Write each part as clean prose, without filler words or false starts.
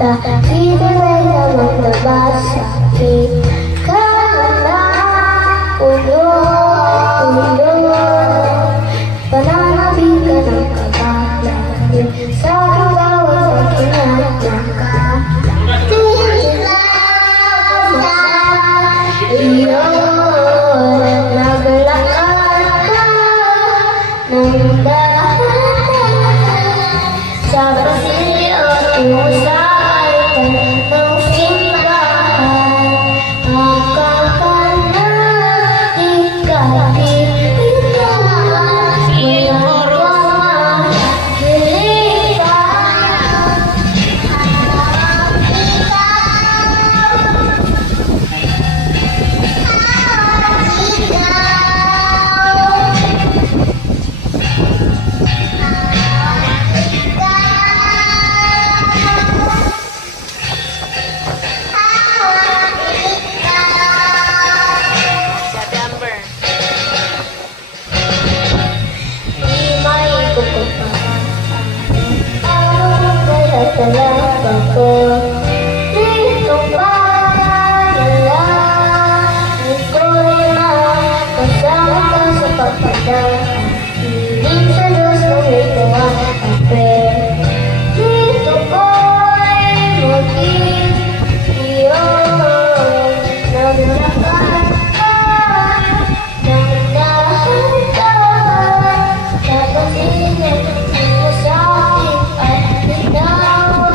Dito rin naman nabasa Kahalaan, ulo Pananabig ka ng kabalahin Sa bawat aking nagkaka Tingnan sa iyo Naglakad ka ng dahan Sa pasilyo kung saan ng simbahan Makakanalig ka talaga ko dito pa nalangin ko rin kasama ka sa pagpadaan hiling sa Diyos kung ito ang apel dito ko'y maging iyon naglakad ka ng dahan-dahan tapos ingat mo sa akin at binawan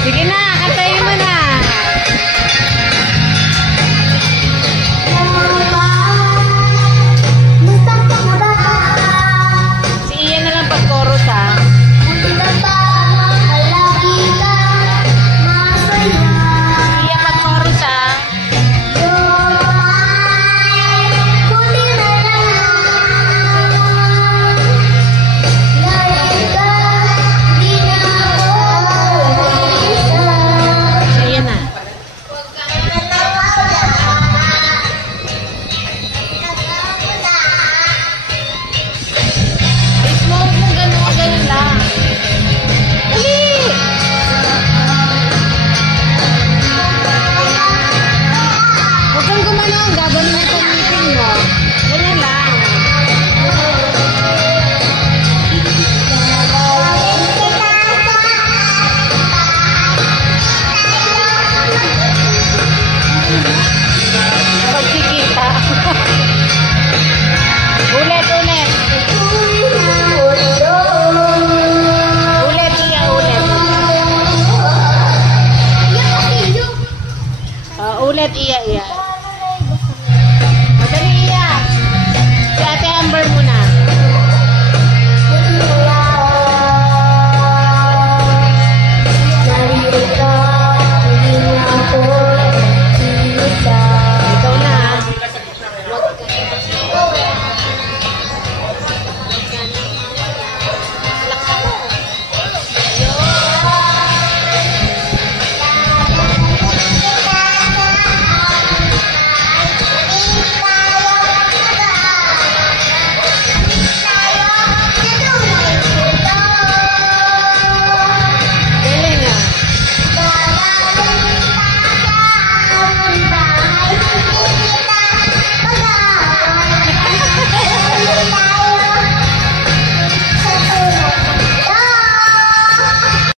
Sige na, kantayin mo na. Si Ian na lang pag-chorus ha. Si Ian pag-chorus ha. Gagawin mo itong meeting mo. Ganyan lang. Pagkikita. Ulit. Ulit, iya. Madali, iya. Si Ate Amber muna.